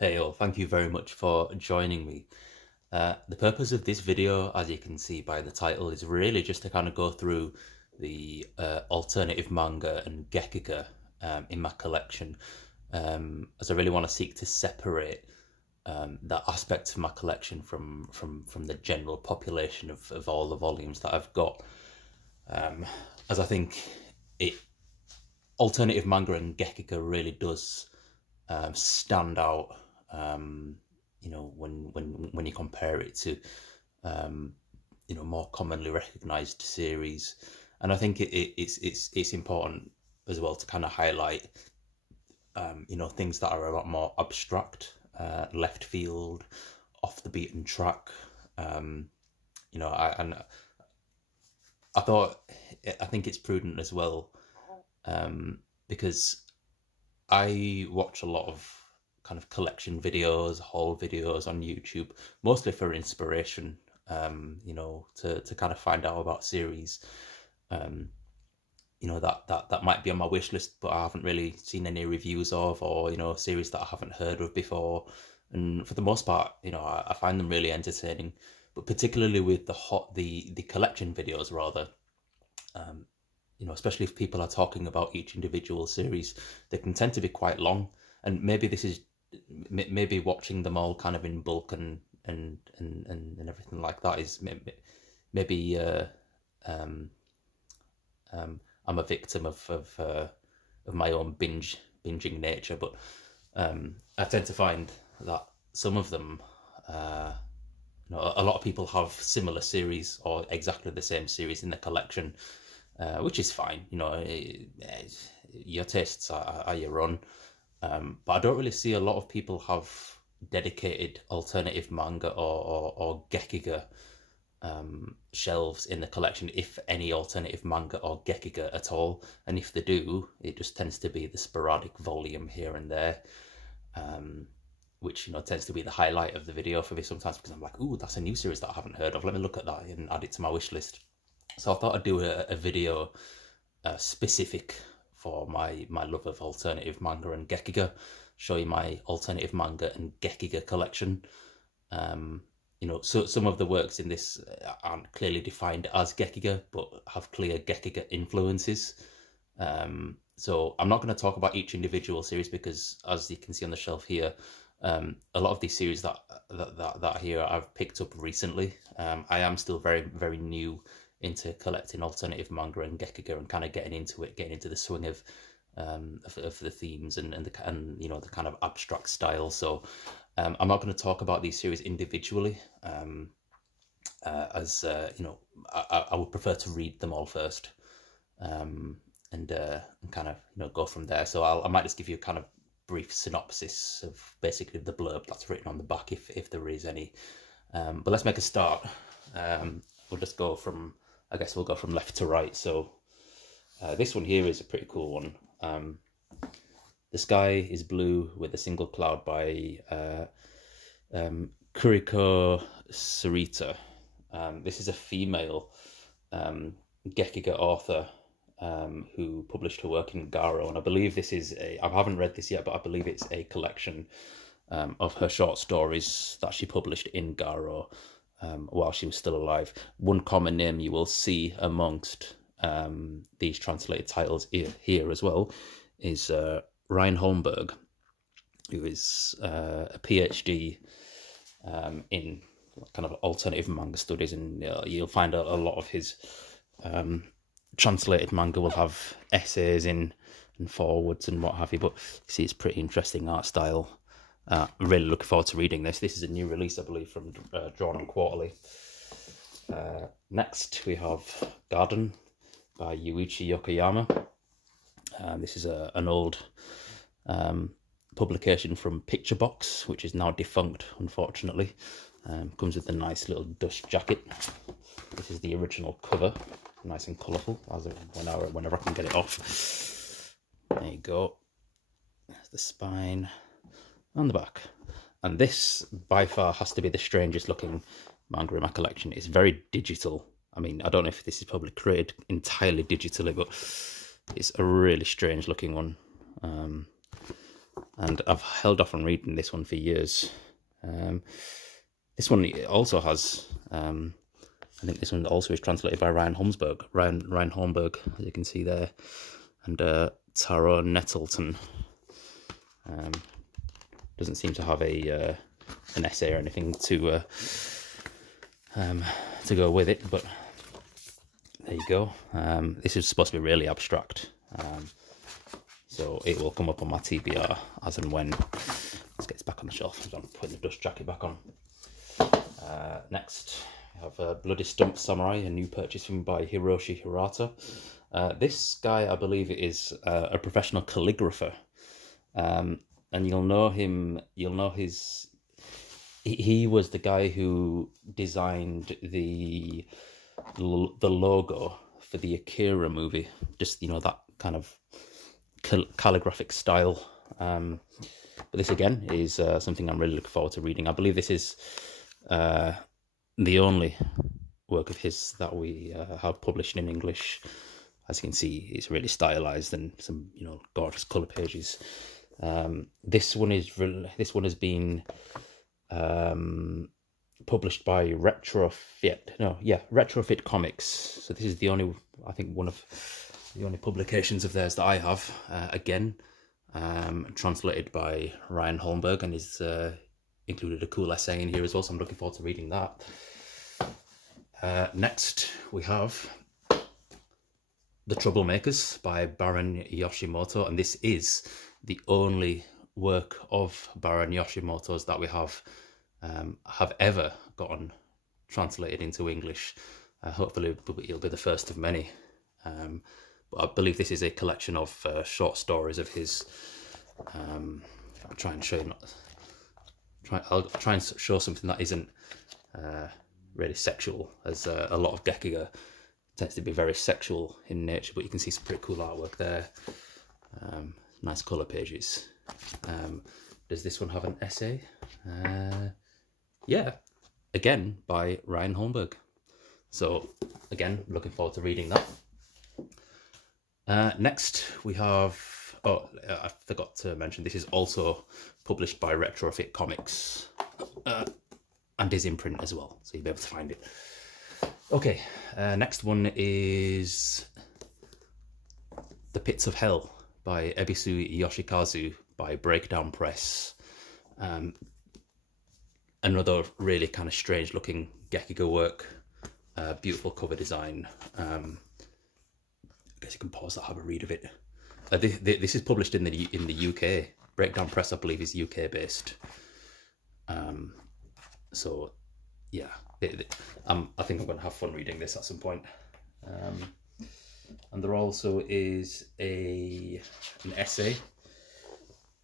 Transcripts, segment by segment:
Hey all, thank you very much for joining me. The purpose of this video, as you can see by the title, is really just to kind of go through the alternative manga and Gekiga in my collection, as I really want to seek to separate that aspect of my collection from the general population of all the volumes that I've got, as I think alternative manga and Gekiga really does stand out. You know, when you compare it to you know, more commonly recognized series, and I think it's important as well to kind of highlight you know, things that are a lot more abstract, left field, off the beaten track. You know, I think it's prudent as well, because I watch a lot of kind of collection videos, haul videos on YouTube, mostly for inspiration, you know, to kind of find out about series, you know, that might be on my wish list, but I haven't really seen any reviews of, or, you know, series that I haven't heard of before. And for the most part, you know, I find them really entertaining, but particularly with the collection videos rather, you know, especially if people are talking about each individual series, they can tend to be quite long. And maybe watching them all kind of in bulk and everything like that is maybe I'm a victim of my own binging nature. But I tend to find that some of them, you know, a lot of people have similar series or exactly the same series in the collection, which is fine. You know, your tastes are your own. But I don't really see a lot of people have dedicated alternative manga or Gekiga shelves in the collection, if any alternative manga or Gekiga at all. And if they do, it just tends to be the sporadic volume here and there, which, you know, tends to be the highlight of the video for me sometimes, because I'm like, ooh, that's a new series that I haven't heard of. Let me look at that and add it to my wish list. So I thought I'd do a video specific for my love of alternative manga and Gekiga, show you my alternative manga and Gekiga collection. You know, so some of the works in this aren't clearly defined as Gekiga, but have clear Gekiga influences. So I'm not going to talk about each individual series, because as you can see on the shelf here, a lot of these series that here I've picked up recently. I am still very new into collecting alternative manga and Gekiga, and kind of getting into the swing of the themes and you know, the kind of abstract style. So I'm not going to talk about these series individually, as you know, I would prefer to read them all first, and kind of, you know, go from there. So I might just give you a kind of brief synopsis of basically the blurb that's written on the back, if there is any. But let's make a start. We'll just go from, I guess we'll go from left to right. So this one here is a pretty cool one. The sky is blue with a single cloud by Kuriko Sarita. This is a female Gekiga author who published her work in Garo, and I believe this is I haven't read this yet, but I believe it's a collection of her short stories that she published in Garo while she was still alive. One common name you will see amongst these translated titles here as well is Ryan Holmberg, who is a PhD in kind of alternative manga studies, and you'll find a lot of his translated manga will have essays in and forwards and what have you. But you see, it's pretty interesting art style. I'm really looking forward to reading this. This is a new release, I believe, from Drawn on Quarterly. Next, we have Garden by Yuichi Yokoyama. This is an old publication from Picture Box, which is now defunct, unfortunately. Comes with a nice little dust jacket. This is the original cover, nice and colourful, whenever I can get it off. There you go. There's the spine and the back. And this, by far, has to be the strangest looking manga in my collection. It's very digital. I mean, I don't know if this is probably created entirely digitally, but it's a really strange looking one. and I've held off on reading this one for years. This one also has, I think this one also is translated by Ryan Holmberg, as you can see there, and Taro Nettleton. Doesn't seem to have a an essay or anything to go with it, but there you go. This is supposed to be really abstract, so it will come up on my TBR as and when. Let's get this back on the shelf. I'm putting the dust jacket back on. Next, we have Bloody Stump Samurai, a new purchase from by Hiroshi Hirata. This guy, I believe, is a professional calligrapher, and you'll know him. You'll know his. He was the guy who designed the logo for the Akira movie. Just, you know, that kind of calligraphic style. But this again is something I'm really looking forward to reading. I believe this is the only work of his that we have published in English. As you can see, it's really stylized and some, you know, gorgeous color pages. This one has been published by Retrofit Comics. So this is the only, I think, one of the only publications of theirs that I have. Again, translated by Ryan Holmberg, and is included a cool essay in here as well, so I'm looking forward to reading that. Next we have The Troublemakers by Baron Yoshimoto, and this is the only work of Baron Yoshimoto's that we have ever gotten translated into English. Hopefully it'll be the first of many. But I believe this is a collection of short stories of his. I'll try and show you. I'll try and show something that isn't really sexual, as a lot of Gekiga tends to be very sexual in nature. But you can see some pretty cool artwork there. Nice color pages. Does this one have an essay? Yeah, again by Ryan Holmberg. So again, looking forward to reading that. Next we have, I forgot to mention, this is also published by Retrofit Comics, and is in print as well, so you'll be able to find it. Okay, next one is The Pits of Hell by Ebisu Yoshikazu by Breakdown Press. Another really kind of strange looking Gekiga work, beautiful cover design. I guess you can pause that, have a read of it. This is published in the UK. Breakdown Press, I believe, is UK based. So yeah, I think I'm going to have fun reading this at some point. And there also is an essay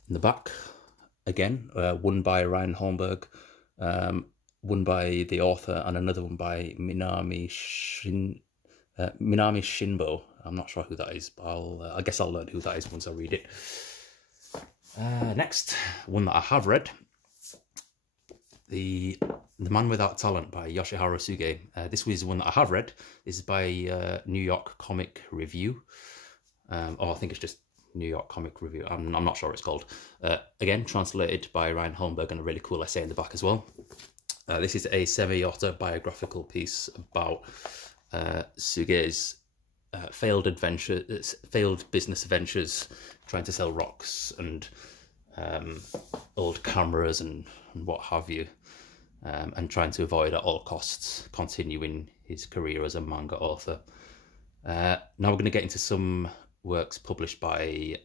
in the back, again, one by Ryan Holmberg, one by the author, and another one by Minami Shinbo. I'm not sure who that is, but I guess I'll learn who that is once I read it. Next, one that I have read, The Man Without Talent by Yoshihiro Suge. This was one that I have read. This is by New York Comic Review. Or I think it's just New York Comic Review. I'm not sure what it's called. Again, translated by Ryan Holmberg, and a really cool essay in the back as well. This is a semi-autobiographical piece about Suge's failed business ventures, trying to sell rocks and old cameras and what have you, and trying to avoid at all costs continuing his career as a manga author. Now we're going to get into some works published by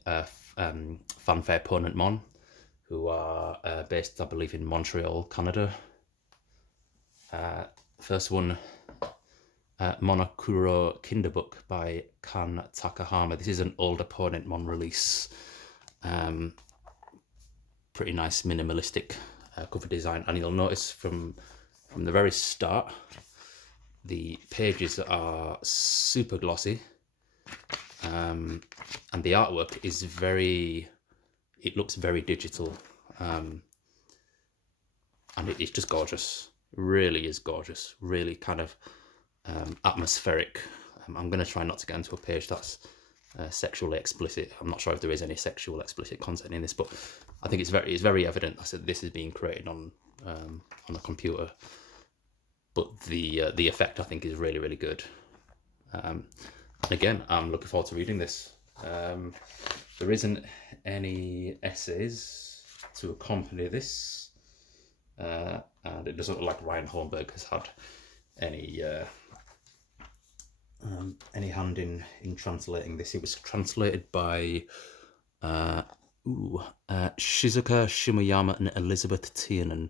Fanfare Ponent Mon, who are based, I believe, in Montreal, Canada. First one, Monokuro Kinderbook by Kan Takahama. This is an older Ponent Mon release. Pretty nice minimalistic cover design, and you'll notice from the very start the pages are super glossy, and the artwork is it looks very digital, and it's just gorgeous. Really is gorgeous, really kind of atmospheric. I'm going to try not to get into a page that's sexually explicit. I'm not sure if there is any sexual explicit content in this, but I think it's very evident. I said this is being created on a computer, but the effect I think is really good. And again, I'm looking forward to reading this. There isn't any essays to accompany this, and it doesn't look like Ryan Holmberg has had any hand in translating this. It was translated by Shizuka Shimoyama and Elizabeth Tiernan.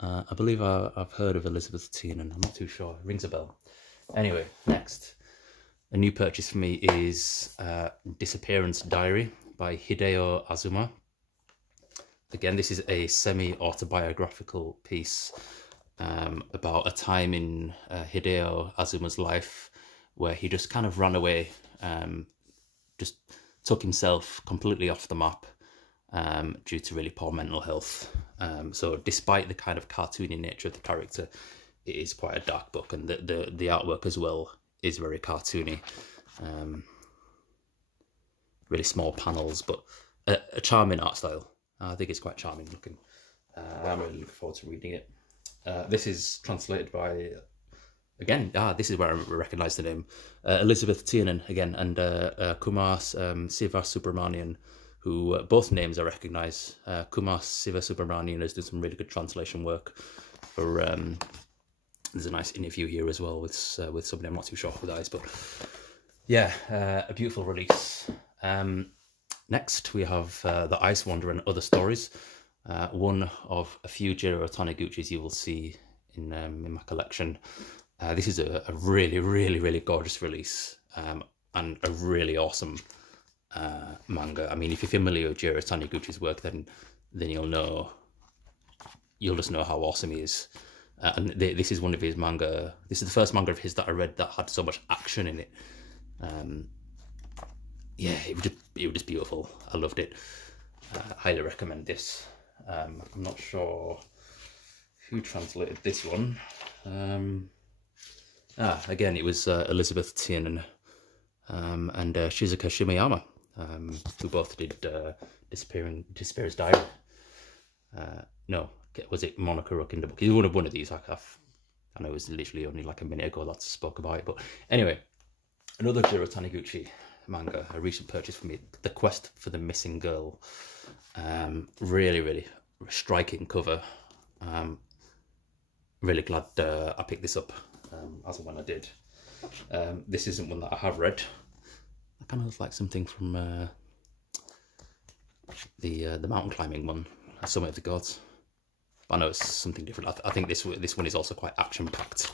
I believe I've heard of Elizabeth Tiernan. I'm not too sure. It rings a bell. Anyway, next. A new purchase for me is Disappearance Diary by Hideo Azuma. Again, this is a semi-autobiographical piece about a time in Hideo Azuma's life where he just kind of ran away, just took himself completely off the map due to really poor mental health. So despite the kind of cartoony nature of the character, it is quite a dark book, and the artwork as well is very cartoony. Really small panels, but a charming art style. I think it's quite charming looking. I'm really looking forward to reading it. This is translated by, again, this is where I recognise the name, Elizabeth Tiernan again, and Kumar Sivasubramanian, who both names I recognise. Kumar Sivasubramanian has done some really good translation work for. There's a nice interview here as well with somebody I'm not too sure who that is, but yeah, a beautiful release. Next we have The Ice Wanderer and Other Stories, one of a few Jaredtaniguchis you will see in my collection. This is a really gorgeous release, and a really awesome manga. I mean, if you're familiar with Jaredtaniguchi's work, then you'll just know how awesome he is. And this is one of his manga. This is the first manga of his that I read that had so much action in it. Yeah, it was just beautiful. I loved it. Highly recommend this. I'm not sure who translated this one. Again, it was Elizabeth Tiernan and Shizuka Shimoyama, who both did Disappearance Diary. No, was it Monokuro Kinder Book? It was one of these. I know it was literally only like a minute ago that I spoke about it. But anyway, another Jaredtaniguchi manga, a recent purchase for me, The Quest for the Missing Girl. Really striking cover. Really glad I picked this up as and when I did. This isn't one that I have read. I kind of looks like something from the mountain climbing one, Summit of the Gods. I know it's something different. I think this one is also quite action-packed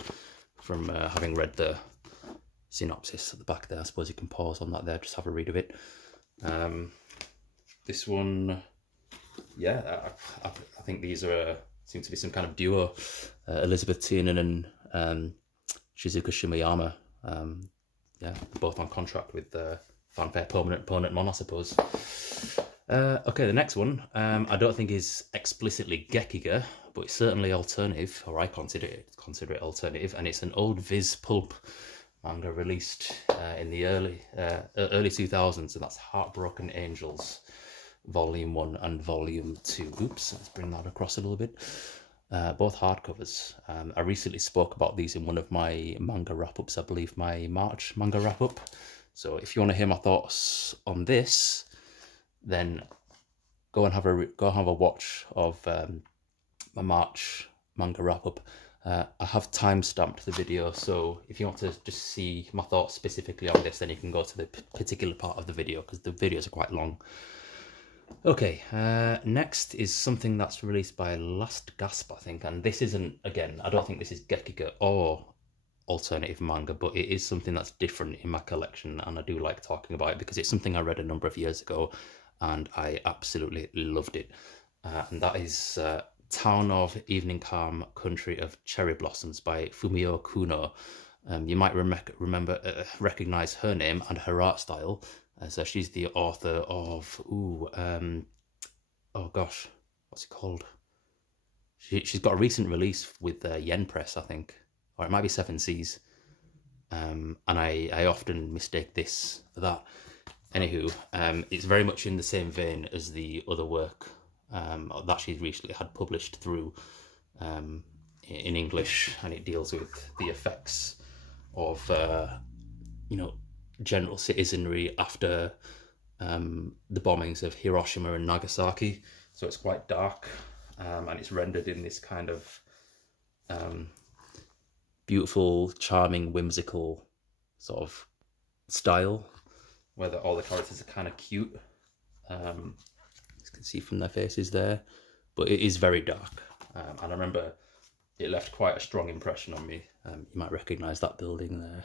from having read the synopsis at the back there. I suppose you can pause on that there, just have a read of it. This one, yeah, I think these are seem to be some kind of duo. Elizabeth Tiernan and Shizuka Shimoyama. Yeah, both on contract with Fanfare Permanent Mon, I suppose. Okay, the next one, I don't think is explicitly Gekiga, but it's certainly alternative, or I consider it alternative, and it's an old Viz Pulp manga released in the early 2000s, and that's Heartbroken Angels, Volume 1 and Volume 2. Oops, let's bring that across a little bit. Both hardcovers. I recently spoke about these in one of my manga wrap-ups, I believe my March manga wrap-up. So if you want to hear my thoughts on this, then go and have a watch of my March manga wrap-up. I have time-stamped the video, so if you want to just see my thoughts specifically on this, then you can go to the particular part of the video, because the videos are quite long. Okay, next is something that's released by Last Gasp, I think, and this isn't, again, I don't think this is Gekiga or alternative manga, but it is something that's different in my collection, and I do like talking about it because it's something I read a number of years ago and I absolutely loved it. And that is Town of Evening Calm, Country of Cherry Blossoms by Fumio Kuno. You might recognize her name and her art style. So she's the author of, oh gosh, what's it called? She's got a recent release with Yen Press, I think, or it might be Seven Seas. and I often mistake this for that. Anywho, it's very much in the same vein as the other work that she recently had published through in English, and it deals with the effects of you know, general citizenry after the bombings of Hiroshima and Nagasaki. So it's quite dark, and it's rendered in this kind of beautiful, charming, whimsical sort of style, where all the characters are kind of cute. As you can see from their faces there, but it is very dark, and I remember it left quite a strong impression on me. You might recognise that building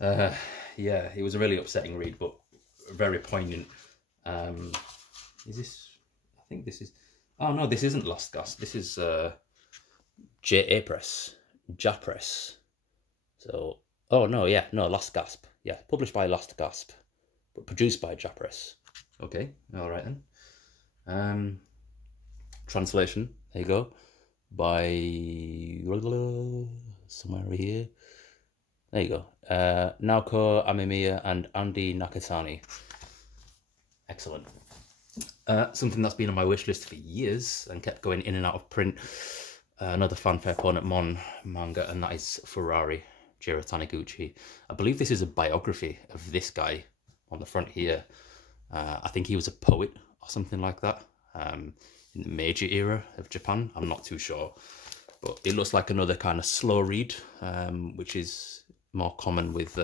there. Yeah, it was a really upsetting read, but very poignant. Is this? I think this is. Oh no, this isn't Last Gasp. This is Japress. So, oh no, yeah, no, Last Gasp. Yeah, published by Last Gasp, but produced by Japress. Okay, all right then. Translation. There you go. By somewhere here. There you go. Naoko Amemiya and Andy Nakatani. Excellent. Something that's been on my wish list for years and kept going in and out of print. Another fanfare opponent Mon manga, and that is Ferrari, Jaredtaniguchi. I believe this is a biography of this guy on the front here. I think he was a poet or something like that in the Meiji era of Japan. I'm not too sure, but it looks like another kind of slow read, which is more common with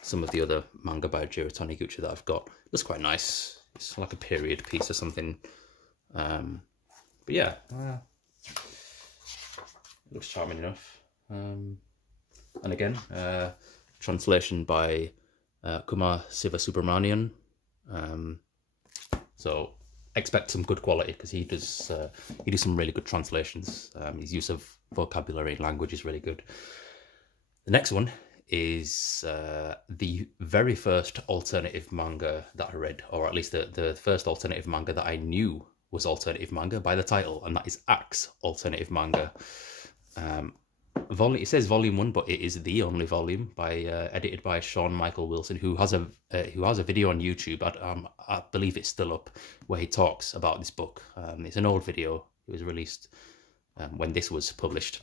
some of the other manga by Jaredtaniguchi that I've got. It looks quite nice. It's like a period piece or something. But yeah, it looks charming enough. And again, translation by Kumar Sivasubramanian. So expect some good quality, because he does some really good translations. His use of vocabulary and language is really good. The next one is the very first alternative manga that I read, or at least the first alternative manga that I knew was alternative manga by the title, and that is Axe Alternative Manga. It says volume 1, but it is the only volume, edited by Sean Michael Wilson, who has a video on YouTube. I believe it's still up, where he talks about this book. It's an old video. It was released when this was published,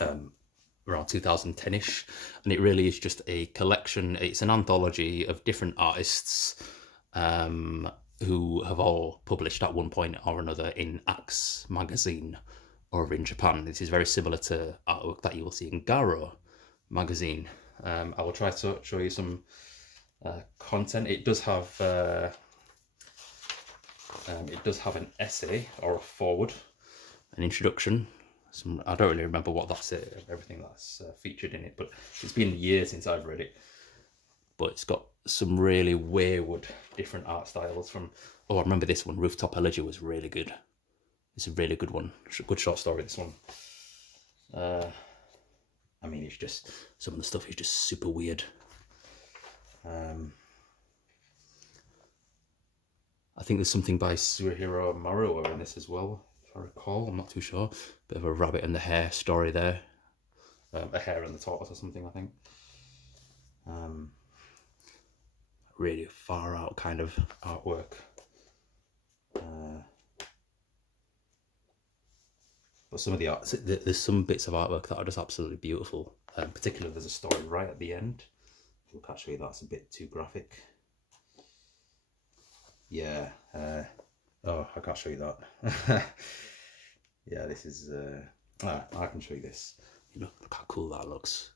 around 2010-ish, and it really is just a collection. It's an anthology of different artists who have all published at one point or another in Axe magazine over in Japan. This is very similar to artwork that you will see in Garo magazine. I will try to show you some content. It does have an essay or a foreword, an introduction. I don't really remember what that's everything that's featured in it, but it's been years since I've read it. But it's got some really wayward different art styles from. Oh, I remember this one. Rooftop Elegy was really good. It's a really good one. Good short story, this one. I mean, it's just, some of the stuff is just super weird. I think there's something by Suehiro Maruo in this as well, if I recall. I'm not too sure. Bit of a rabbit and the hare story there. A hare and the tortoise or something, I think. Really far out kind of artwork. But some of the art, there's some bits of artwork that are just absolutely beautiful. Particularly, there's a story right at the end. Look, actually, that's a bit too graphic. Yeah. Oh, I can't show you that. Yeah, this is. I can show you this. You know, look how cool that looks.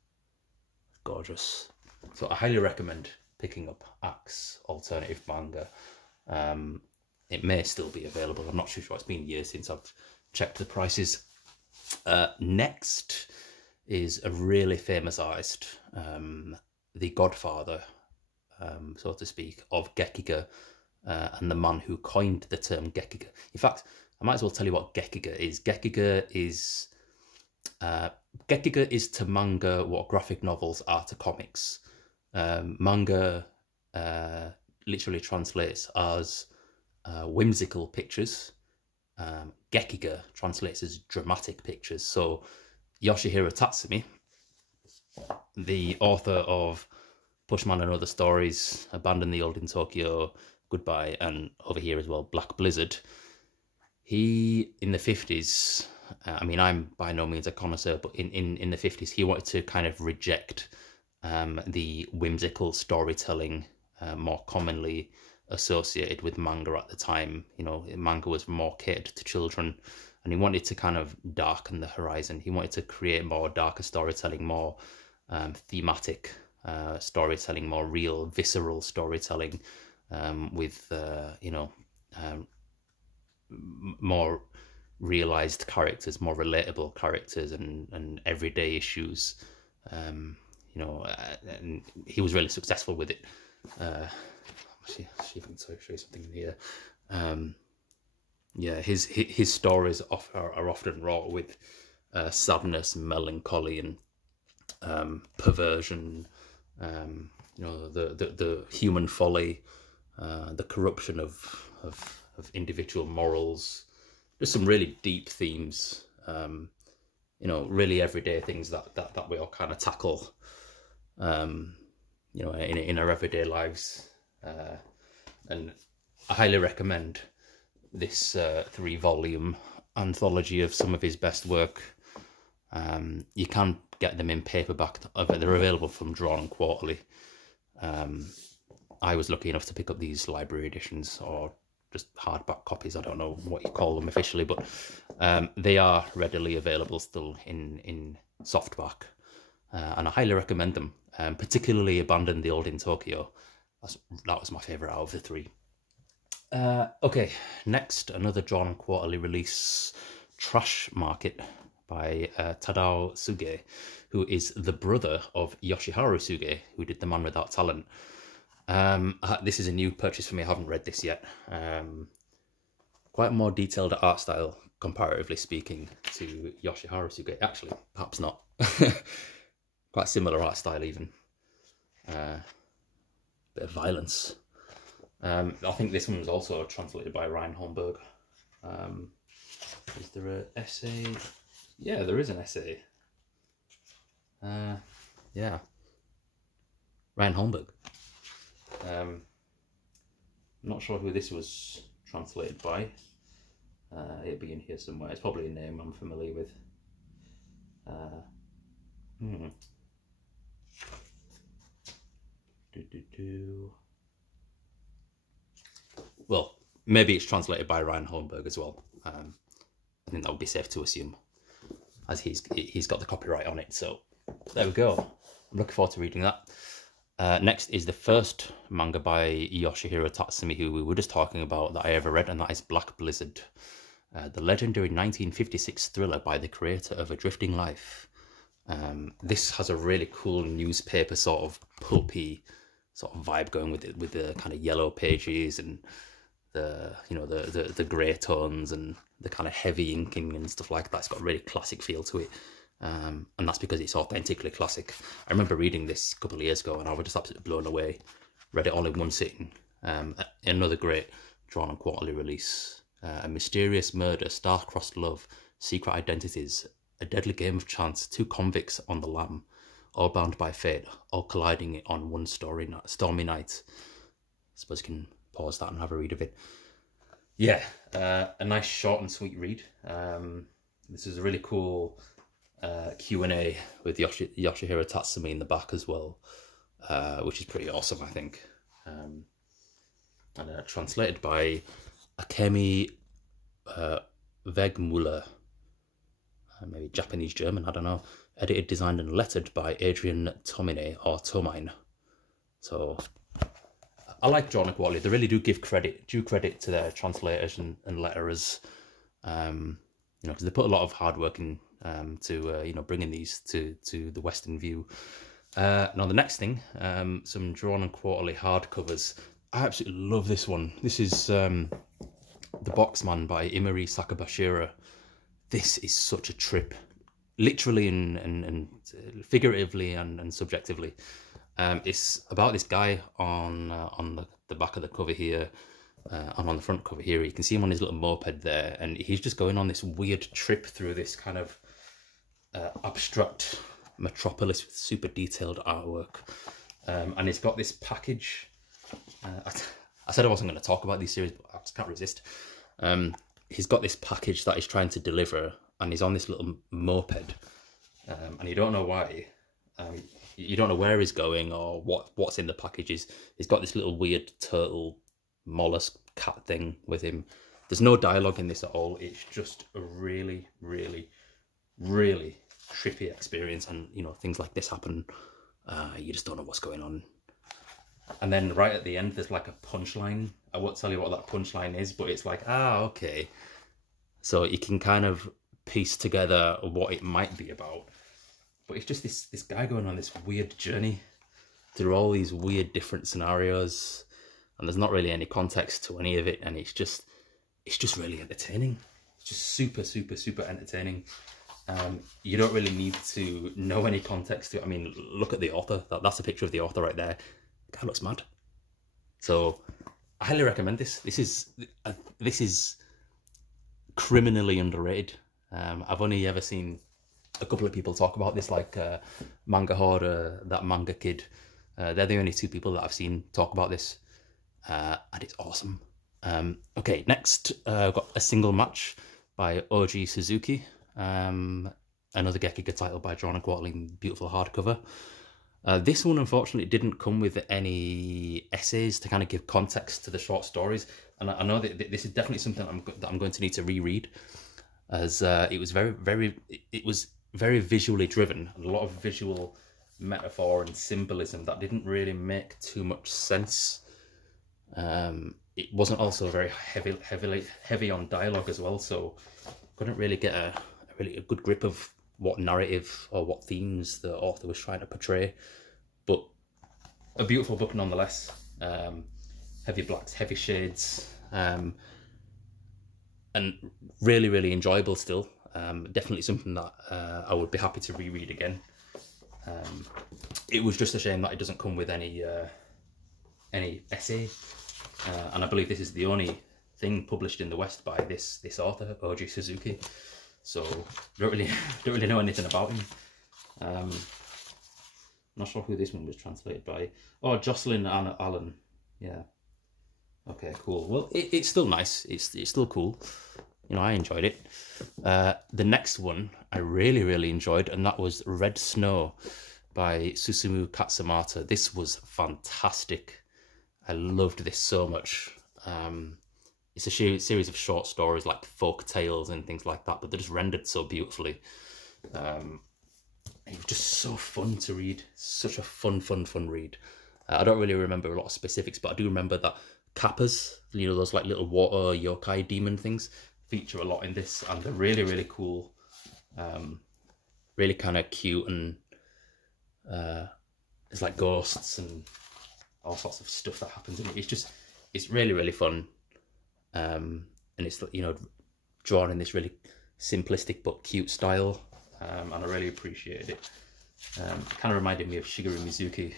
Gorgeous. So I highly recommend picking up Axe Alternative Manga. It may still be available. I'm not too sure. It's been years since I've checked the prices. Next is a really famous artist, the godfather, so to speak, of Gekiga, and the man who coined the term Gekiga. In fact, I might as well tell you what Gekiga is. Gekiga is to manga what graphic novels are to comics. Manga literally translates as whimsical pictures. Gekiga translates as dramatic pictures. So Yoshihiro Tatsumi the author of Pushman and Other Stories, Abandon the Old in Tokyo, Goodbye, and over here as well, Black Blizzard. He, in the 50s, I mean, I'm by no means a connoisseur, but in the 50s, he wanted to kind of reject the whimsical storytelling more commonly associated with manga at the time. You know, manga was more catered to children, and he wanted to kind of darken the horizon. He wanted to create more darker storytelling, more thematic storytelling, more real, visceral storytelling, with you know, more realized characters, more relatable characters, and everyday issues. You know, and he was really successful with it. See if I can show you something in here. Yeah, his stories are often wrought with sadness, melancholy, and perversion. You know, the human folly, the corruption of individual morals. Just some really deep themes. You know, really everyday things that we all kind of tackle. You know, in our everyday lives. And I highly recommend this 3-volume anthology of some of his best work. You can get them in paperback. They're available from Drawn Quarterly. I was lucky enough to pick up these library editions, or just hardback copies. I don't know what you call them officially, but they are readily available still in softback, and I highly recommend them. Particularly Abandon the Old in Tokyo. That was my favourite out of the 3. Okay, next, another Drawn Quarterly release, Trash Market by Tadao Suge, who is the brother of Yoshiharu Suge, who did The Man Without Talent. This is a new purchase for me. I haven't read this yet. Quite a more detailed art style, comparatively speaking, to Yoshiharu Suge. Actually, perhaps not. Quite similar art style even. Bit of violence. I think this one was also translated by Ryan Holmberg. Is there an essay? Yeah, there is an essay. Yeah. Ryan Holmberg. I'm not sure who this was translated by. It'll be in here somewhere. It's probably a name I'm familiar with. Well, maybe it's translated by Ryan Holmberg as well. I think that would be safe to assume, as he's got the copyright on it. So there we go. I'm looking forward to reading that. Next is the first manga by Yoshihiro Tatsumi, who we were just talking about, that I ever read, and that is Black Blizzard, the legendary 1956 thriller by the creator of A Drifting Life. This has a really cool newspaper sort of pulpy sort of vibe going with it, with the kind of yellow pages and the, you know, the grey tones and the kind of heavy inking and stuff like that. It's got a really classic feel to it. And that's because it's authentically classic. I remember reading this a couple of years ago and I was just absolutely blown away. Read it all in one sitting. Another great Drawn Quarterly release. A mysterious murder, star-crossed love, secret identities, a deadly game of chance, 2 convicts on the lam, all bound by fate, all colliding on one stormy night. I suppose you can pause that and have a read of it. Yeah, a nice short and sweet read. This is a really cool Q&A with Yoshihiro Tatsumi in the back as well, which is pretty awesome, I think. And translated by Akemi Wegmuller, maybe Japanese German, I don't know. Edited, designed and lettered by Adrian Tomine, or Tomine. So I like Drawn Quarterly. They really do give due credit to their translators and letterers, you know, because they put a lot of hard work in to you know, bringing these to the Western view. Now the next thing, some Drawn Quarterly hardcovers. I absolutely love this one. This is The Boxman by Imari Sakabashira. This is such a trip, literally and figuratively and subjectively. It's about this guy on the back of the cover here, and on the front cover here. You can see him on his little moped there, and he's just going on this weird trip through this kind of abstract metropolis with super detailed artwork. And it's got this package. I said I wasn't going to talk about these series, but I just can't resist. He's got this package that he's trying to deliver, and he's on this little moped, and you don't know why. You don't know where he's going or what's in the packages. He's got this little weird turtle mollusk cat thing with him. There's no dialogue in this at all. It's just a really, really, really trippy experience, and you know, things like this happen. You just don't know what's going on. And then right at the end, there's like a punchline. I won't tell you what that punchline is, but it's like, okay. So you can kind of piece together what it might be about. But it's just this guy going on this weird journey through all these weird different scenarios, and there's not really any context to any of it, and it's just really entertaining. It's just super, super, super entertaining. You don't really need to know any context to it. I mean, look at the author. That's a picture of the author right there. The guy looks mad. So I highly recommend this. This is criminally underrated. I've only ever seen a couple of people talk about this, like Manga Hoarder, that Manga Kid. They're the only two people that I've seen talk about this, and it's awesome. Okay, next I've got A Single Match by Oji Suzuki. Another Gekiga title by John Quatling, beautiful hardcover. This one unfortunately didn't come with any essays to kind of give context to the short stories, and I know that this is definitely something that I'm going to need to reread, as it was very visually driven, and a lot of visual metaphor and symbolism that didn't really make too much sense. It wasn't also very heavy on dialogue as well, so couldn't really get a good grip of what narrative or what themes the author was trying to portray. But a beautiful book nonetheless. Heavy blacks, heavy shades, and really, really enjoyable still. Definitely something that I would be happy to reread again. It was just a shame that it doesn't come with any essay, and I believe this is the only thing published in the West by this author, Oji Suzuki. So don't really know anything about him. Not sure who this one was translated by. Oh, Jocelyn Anna Allen. Yeah. Okay, cool. Well, it's still nice. It's still cool. You know, I enjoyed it. The next one I really, really enjoyed, and that was Red Snow by Susumu Katsumata. This was fantastic. I loved this so much. It's a series of short stories, like folk tales and things like that, but they're just rendered so beautifully. It was just so fun to read. Such a fun read. I don't really remember a lot of specifics, but I do remember that kappas, you know, those like little water yokai demon things, feature a lot in this, and they're really, really cool. Really kind of cute, and it's like ghosts and all sorts of stuff that happens in it. It's really, really fun. And it's, you know, drawn in this really simplistic but cute style, and I really appreciated it. Kind of reminded me of Shigeru Mizuki.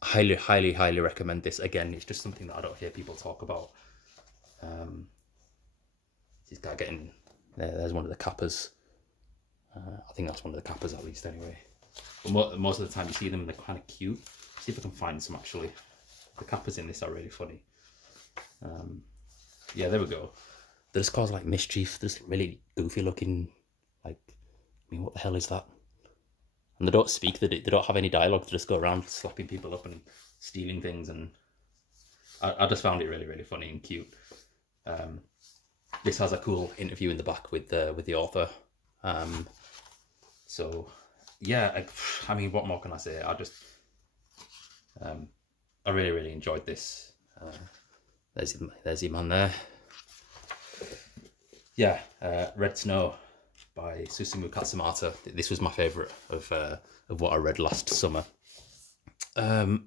Highly recommend this. Again, it's just something that I don't hear people talk about. This guy getting there's one of the kappas. I think that's one of the kappas at least, anyway. But most of the time you see them and they're kind of cute. See if I can find some actually. The kappas in this are really funny. Yeah, there we go. They just cause like mischief. They're just really goofy looking. Like, I mean, what the hell is that? And they don't speak. They don't have any dialogue. They just go around slapping people up and stealing things. And I just found it really, really funny and cute. This has a cool interview in the back with the author. So yeah, I mean, what more can I say? I really, really enjoyed this. There's your man there. Yeah, Red Snow by Susumu Katsumata. This was my favourite of what I read last summer. The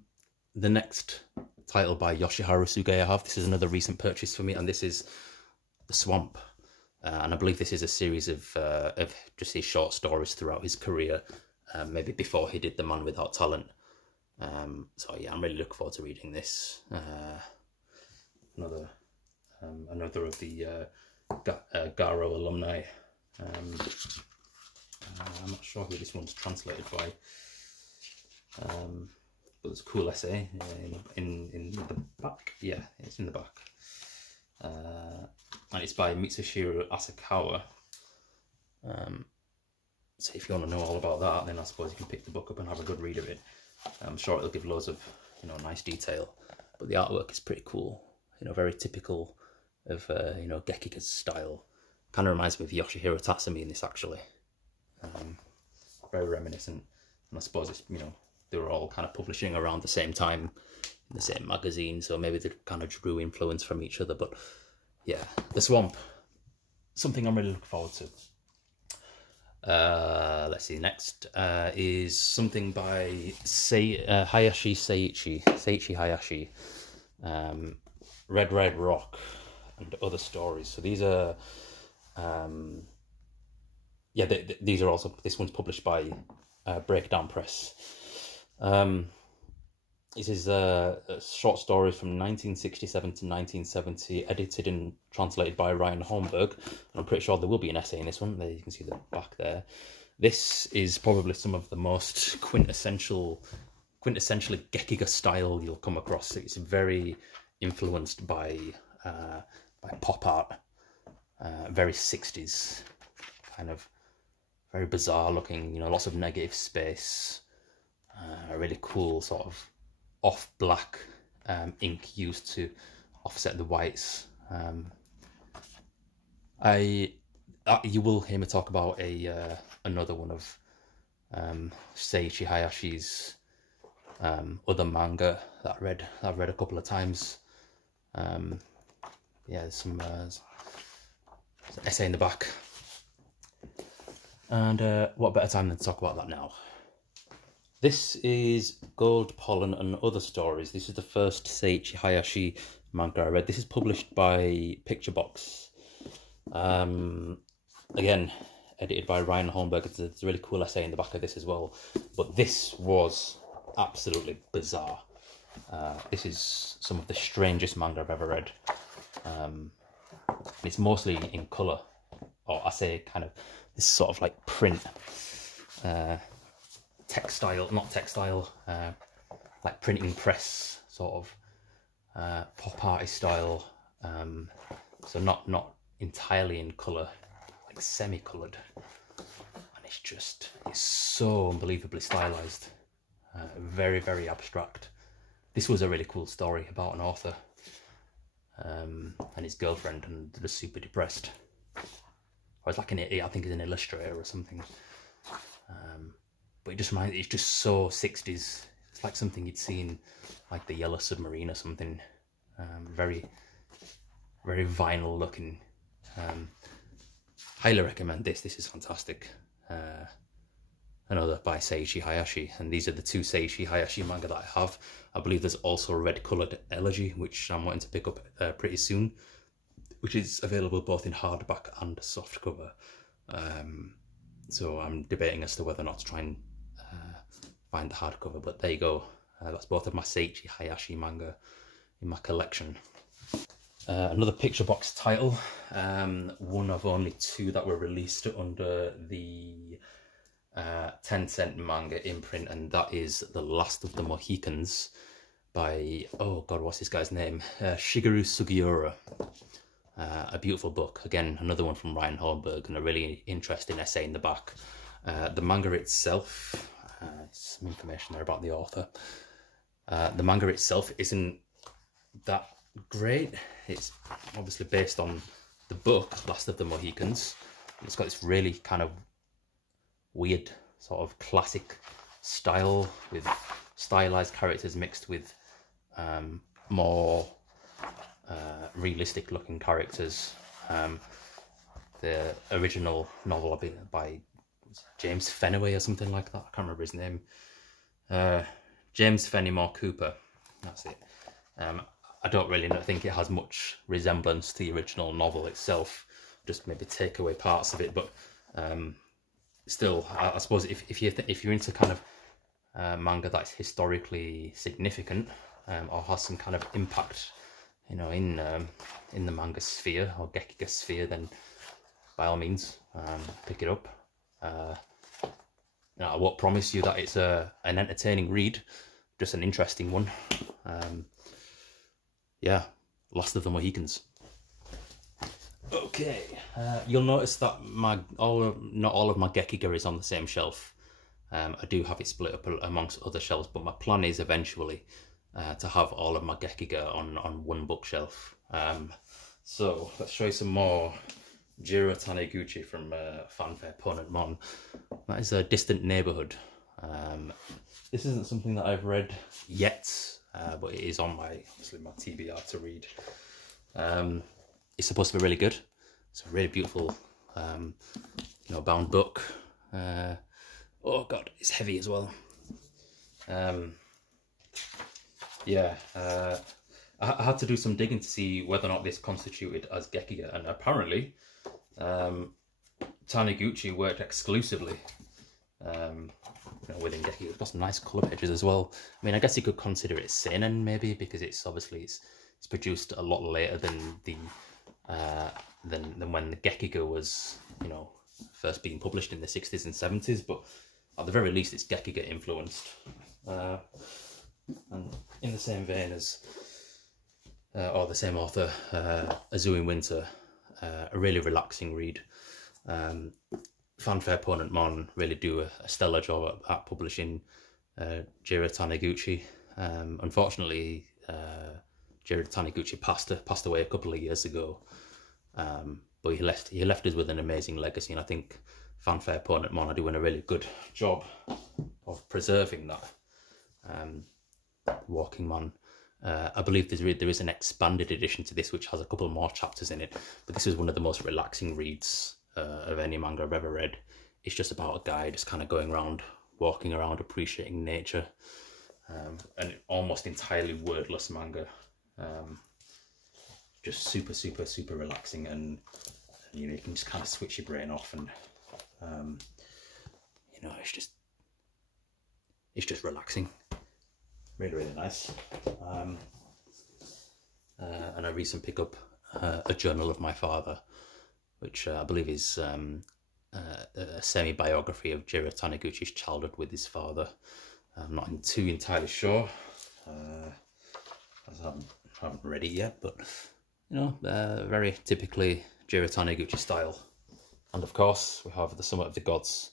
next title by Yoshiharu Suge I have. This is another recent purchase for me, and this is The Swamp. And I believe this is a series of just his short stories throughout his career, maybe before he did The Man Without Talent. So yeah, I'm really looking forward to reading this. Another of the Garo alumni. I'm not sure who this one's translated by, but it's a cool essay in the back. Yeah, it's in the back, and it's by Mitsushiro Asakawa. So if you want to know all about that, then I suppose you can pick the book up and have a good read of it. I'm sure it'll give loads of, you know, nice detail, but the artwork is pretty cool. You know, very typical of you know, Gekiga's style. Kind of reminds me of Yoshihiro Tatsumi in this, actually. Very reminiscent, and I suppose it's, you know, they were all kind of publishing around the same time in the same magazine, so maybe they kind of drew influence from each other. But yeah, The Swamp, something I'm really looking forward to. Let's see, next is something by Hayashi Seiichi Hayashi, Red Red Rock and Other Stories. So these are yeah, these are also, this one's published by Breakdown Press. This is short stories from 1967 to 1970, edited and translated by Ryan Holmberg. And I'm pretty sure there will be an essay in this one. There you can see the back there. This is probably some of the most quintessentially Gekiga style you'll come across. It's very influenced by pop art, very 60s, kind of very bizarre looking, you know, lots of negative space, a really cool sort of off black ink used to offset the whites. You will hear me talk about another one of Seiichi Hayashi's other manga that I've read a couple of times. Yeah, there's some essay in the back, and what better time than to talk about that now. This is Gold Pollen and Other Stories. This is the first Seiichi Hayashi manga I read. This is published by Picture Box. Again, edited by Ryan Holmberg. It's a really cool essay in the back of this as well. But this was absolutely bizarre. This is some of the strangest manga I've ever read. It's mostly in colour, or I say kind of this sort of like print, like printing press sort of pop arty style. So not entirely in colour, like semi-coloured, and it's so unbelievably stylized, very, very abstract. This was a really cool story about an author and his girlfriend, and they're super depressed. Or it's like I think he's an illustrator or something. But it's just so 60s. It's like something you'd seen, like the Yellow Submarine or something. Very, very vinyl looking. Highly recommend this. This is fantastic. Another by Seiichi Hayashi, and these are the two Seiichi Hayashi manga that I have. I believe there's also a red coloured Elegy, which I'm wanting to pick up pretty soon, which is available both in hardback and softcover. So I'm debating as to whether or not to try and find the hardcover, but there you go. That's both of my Seiichi Hayashi manga in my collection. Another Picture Box title, one of only two that were released under the 10-cent manga imprint, and that is The Last of the Mohicans by, oh god, what's this guy's name? Shigeru Sugiura. A beautiful book. Again, another one from Ryan Holmberg, and a really interesting essay in the back. The manga itself, some information there about the author. The manga itself isn't that great. It's obviously based on the book Last of the Mohicans. It's got this really kind of weird sort of classic style with stylized characters mixed with more realistic looking characters. The original novel by James Fenimore or something like that, I can't remember his name. James Fenimore Cooper, that's it. I don't really think it has much resemblance to the original novel itself, just maybe take away parts of it, but still, I suppose if you're into kind of manga that's historically significant, or has some kind of impact, you know, in the manga sphere or Gekiga sphere, then by all means pick it up. Now, I won't promise you that it's an entertaining read, just an interesting one. Yeah, Last of the Mohicans. Okay, you'll notice that not all of my Gekiga is on the same shelf. I do have it split up amongst other shelves, but my plan is eventually to have all of my Gekiga on one bookshelf. So let's show you some more Jaredtaniguchi from Fanfare Ponent Mon. That is A Distant Neighborhood. This isn't something that I've read yet, but it is on obviously my TBR to read. It's supposed to be really good. It's a really beautiful, bound book. Oh god, it's heavy as well. I had to do some digging to see whether or not this constituted as Gekiga, and apparently Taniguchi worked exclusively within Gekiga. It's got some nice colour pages as well. I mean, I guess you could consider it seinen maybe, because it's produced a lot later than when the Gekiga was, first being published in the 60s and 70s, but at the very least it's Gekiga influenced. And in the same vein as, or the same author, Azui Winter, a really relaxing read. Fanfare Ponent Mon really do a stellar job at publishing Jaredtaniguchi. Unfortunately, Jaredtaniguchi passed away a couple of years ago, but he left us with an amazing legacy, and I think Fanfare Ponent Mon are doing a really good job of preserving that. Walking Man. I believe there is an expanded edition to this which has a couple more chapters in it, but this is one of the most relaxing reads of any manga I've ever read. It's just about a guy just kind of going around, walking around, appreciating nature, and almost entirely wordless manga. Just super, super, super relaxing, and you can just kind of switch your brain off, and it's just relaxing. Really, really nice. And I recently picked up A Journal of My Father, which I believe is a semi-biography of Jaredtaniguchi's childhood with his father. I'm not too entirely sure, as I haven't read it yet, but very typically Jaredtaniguchi style. And of course, we have The Summit of the Gods,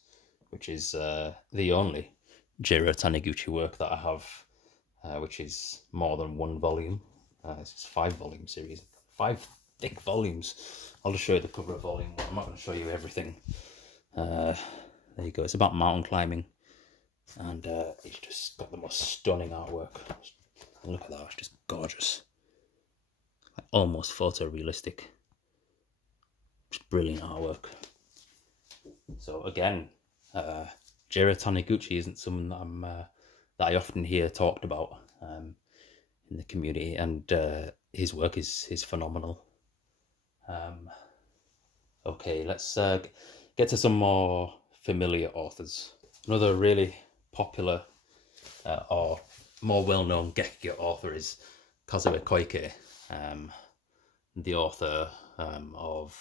which is the only Jaredtaniguchi work that I have, which is more than one volume. It's a 5-volume series, 5 thick volumes. I'll just show you the cover of volume 1. I'm not going to show you everything. There you go. It's about mountain climbing, and it's just got the most stunning artwork. Look at that, it's just gorgeous, like almost photorealistic. Just brilliant artwork. So again, Jaredtaniguchi isn't someone that that I often hear talked about in the community, and his work is phenomenal. Okay, let's get to some more familiar authors. Another really popular or more well-known Gekiga author is Kazuo Koike, the author of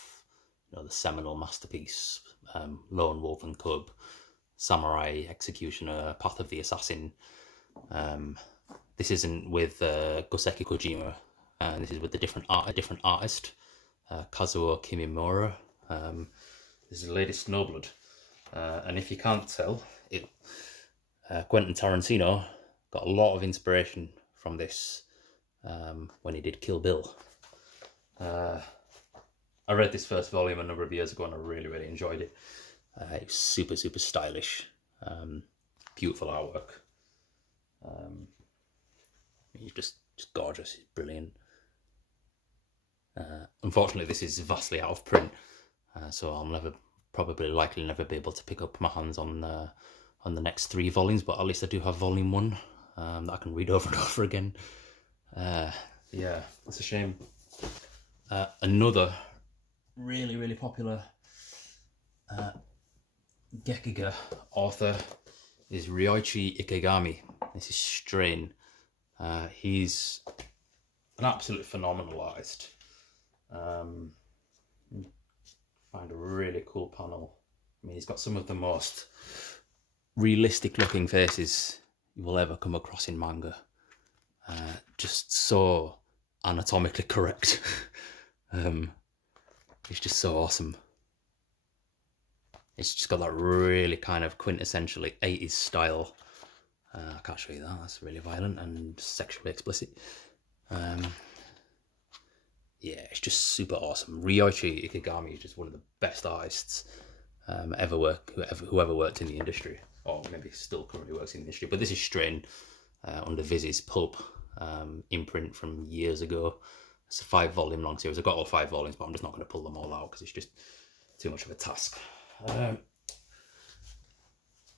the seminal masterpiece Lone Wolf and Cub, Samurai Executioner, Path of the Assassin. This isn't with Goseki Kojima, this is with a different artist, Kazuo Kimimura. This is the latest Snowblood, and if you can't tell, Quentin Tarantino got a lot of inspiration from this when he did Kill Bill. I read this first volume a number of years ago and I really, really enjoyed it. It was super, super stylish, beautiful artwork. He's just gorgeous, he's brilliant. Unfortunately, this is vastly out of print, so I'll probably likely never be able to pick up my hands on the next 3 volumes, but at least I do have volume 1 that I can read over and over again. Yeah, that's a shame. Another really, really popular Gekiga author is Ryoichi Ikegami. This is Strain. He's an absolute phenomenal artist. Find a really cool panel. I mean, he's got some of the most realistic looking faces you will ever come across in manga. Just so anatomically correct. It's just so awesome. It's just got that really kind of quintessentially 80s style. I can't show you that, that's really violent and sexually explicit. Yeah, it's just super awesome. Ryoichi Ikegami is just one of the best artists whoever worked in the industry, or maybe still currently works in the industry. But this is Strain under Viz's Pulp imprint from years ago. It's a 5-volume long series. I've got all 5 volumes, but I'm just not going to pull them all out because it's just too much of a task.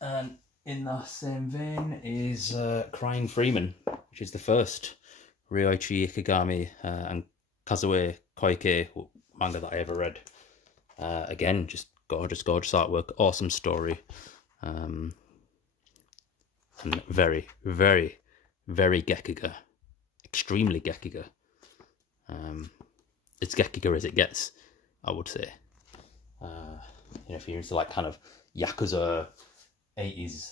And in that same vein is Crying Freeman, which is the first Ryoichi Ikegami and Kazue Koike manga that I ever read. Again, just gorgeous, gorgeous artwork, awesome story, and very, very, very Gekiga, extremely Gekiga. It's Gekiga as it gets, I would say. You know, if you're into like kind of Yakuza 80s,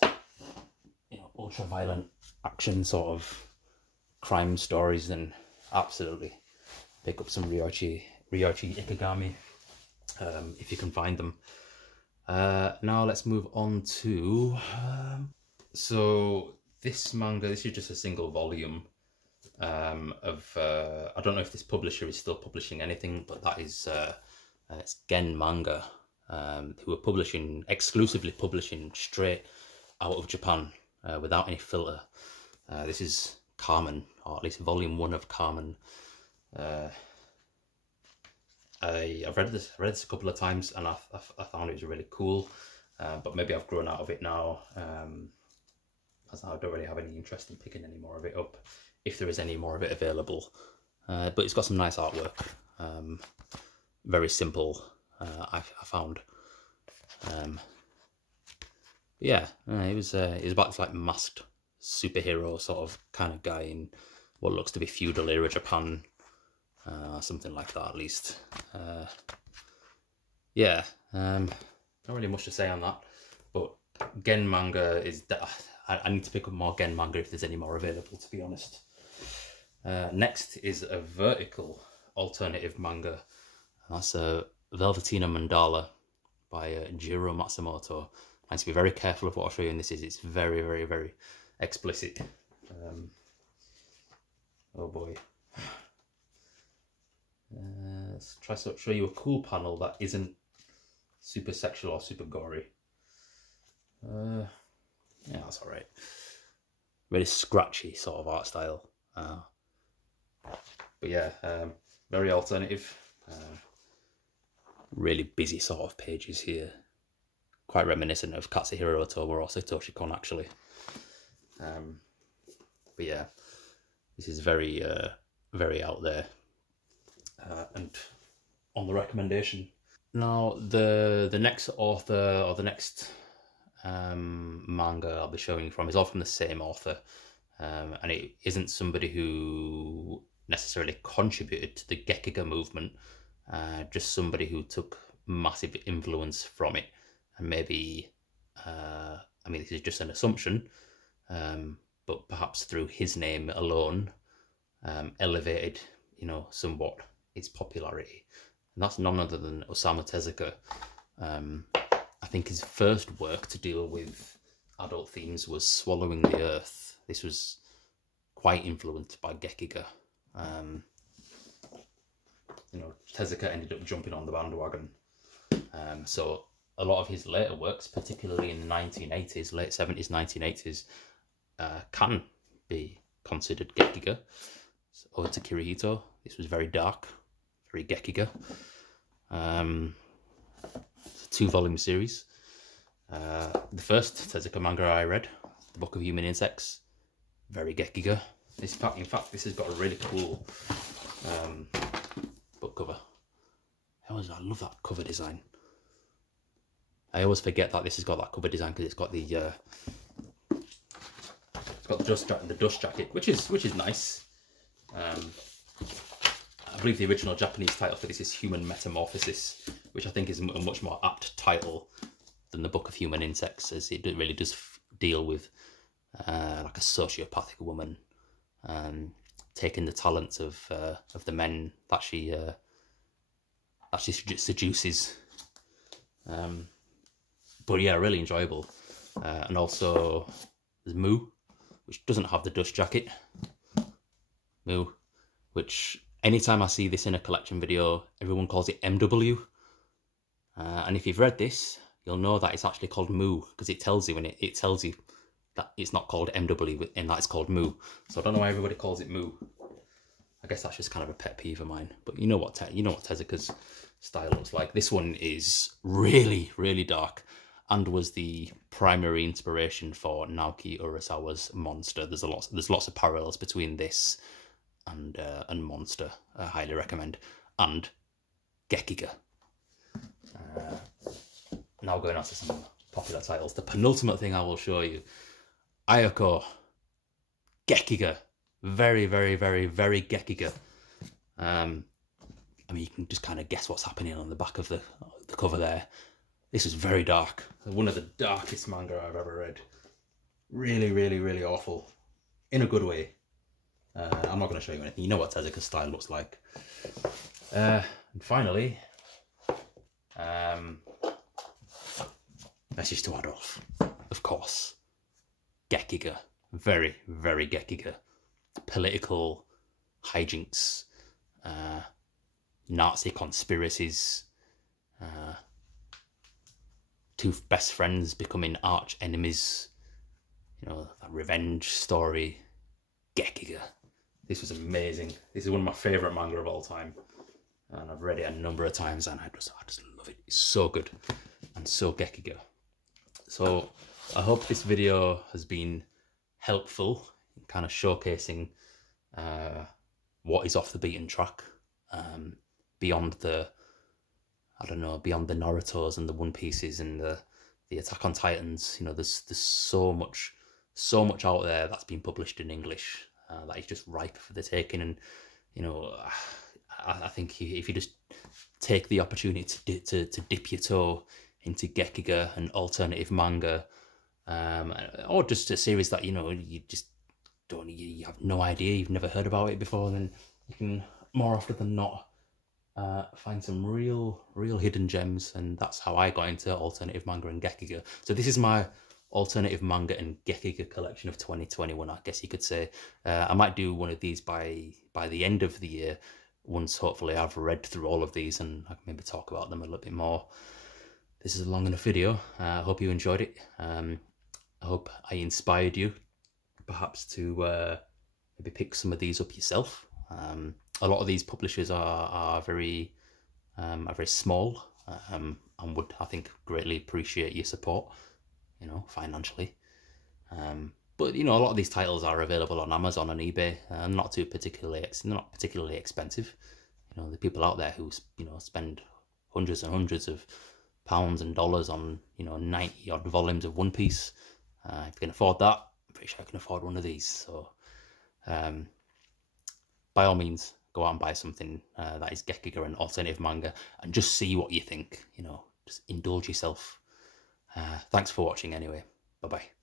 you know, ultra violent action sort of crime stories, then absolutely pick up some Ryoichi Ikegami if you can find them. Now let's move on to so this manga. This is just a single volume of I don't know if this publisher is still publishing anything, but that is it's Gen Manga, who are exclusively publishing straight out of Japan without any filter. This is Carmen, or at least volume 1 of Carmen. I've read this a couple of times, and I found it was really cool, but maybe I've grown out of it now, as I don't really have any interest in picking any more of it up, if there is any more of it available. But it's got some nice artwork, very simple, I found. Yeah, it was about this like masked superhero sort of kind of guy in what looks to be feudal era Japan. Something like that, at least. Yeah, not really much to say on that, but Gen manga is I need to pick up more Gen manga if there's any more available, to be honest. Next is a vertical alternative manga. That's a Velvetina Mandala by Jiro Matsumoto. I need to be very careful of what I show you in this. It's very, very, very explicit. Oh boy. Let's try to show you a cool panel that isn't super sexual or super gory. Yeah, that's alright. Really scratchy sort of art style. But yeah, very alternative. Really busy sort of pages here. Quite reminiscent of Katsuhiro Otomo or Satoshi Kon, actually. But yeah, this is very, very out there. And on the recommendation. Now, the next author, or the next manga I'll be showing from, is all from the same author. And it isn't somebody who necessarily contributed to the Gekiga movement, just somebody who took massive influence from it. And maybe, I mean, this is just an assumption, but perhaps through his name alone, elevated, you know, somewhat its popularity. And that's none other than Osamu Tezuka. I think his first work to deal with adult themes was Swallowing the Earth. This was quite influenced by Gekiga. You know, Tezuka ended up jumping on the bandwagon. So a lot of his later works, particularly in the 1980s, late 70s, 1980s, can be considered Gekiga. Ode to Kirihito. This was very dark, very Gekiga. It's a 2-volume series. The first Tezuka manga I read, The Book of Human Insects, very Gekiga. In fact, this has got a really cool book cover. I love that cover design. I always forget that this has got that cover design because it's got the dust jacket, which is nice. I believe the original Japanese title for this is Human Metamorphosis, which I think is a much more apt title the Book of Human Insects, as it really does deal with like a sociopathic woman taking the talents of the men that she seduces. But yeah, really enjoyable. And also there's Moo, which doesn't have the dust jacket. Moo, which anytime I see this in a collection video, everyone calls it MW. And if you've read this, you'll know that it's actually called Moo, because it tells you, and it tells you that it's not called MW and that it's called Moo. So I don't know why everybody calls it Moo. I guess that's just kind of a pet peeve of mine. But you know what Tezuka's style looks like. This one is really, really dark, and was the primary inspiration for Naoki Urasawa's Monster. There's lots of parallels between this and Monster. I highly recommend. And Gekiga. Now going on to some popular titles. The penultimate thing I will show you, Ayako Gekiga. Very, very, very, very Gekiga. I mean, you can just kind of guess what's happening on the back of the cover there. This is very dark. One of the darkest manga I've ever read. Really, really, really awful. In a good way. I'm not going to show you anything. You know what Tezuka's style looks like. And finally, Message to Adolf. Of course. Gekiga. Very, very Gekiga. Political hijinks. Nazi conspiracies. Two best friends becoming arch enemies. You know, that revenge story. Gekiga. This was amazing. This is one of my favourite manga of all time. And I've read it a number of times and I just love it. It's so good. And so Gekiga. So I hope this video has been helpful in kind of showcasing what is off the beaten track. Beyond the, I don't know, beyond the Narutos and the One Pieces and the Attack on Titans. You know, there's so much out there that's been published in English that is just ripe for the taking. And you know, I think if you just take the opportunity to dip your toe into Gekiga and alternative manga, or just a series that, you know, you just don't, you have no idea, you've never heard about it before, then you can more often than not find some real hidden gems. And that's how I got into alternative manga and Gekiga. So this is my alternative manga and Gekiga collection of 2021, I guess you could say. I might do one of these by the end of the year, once hopefully I've read through all of these and I can maybe talk about them a little bit more. This is a long enough video. I hope you enjoyed it. I hope I inspired you perhaps to maybe pick some of these up yourself. A lot of these publishers are very small, and would, I think, greatly appreciate your support, you know, financially. But you know, a lot of these titles are available on Amazon and eBay, and not particularly expensive. You know, the people out there who, you know, spend hundreds and hundreds of pounds and dollars on, you know, 90 odd volumes of One Piece. If you can afford that, I'm pretty sure I can afford one of these. So by all means, go out and buy something that is Gekiga and alternative manga, and just see what you think. You know, just indulge yourself. Thanks for watching anyway. Bye bye.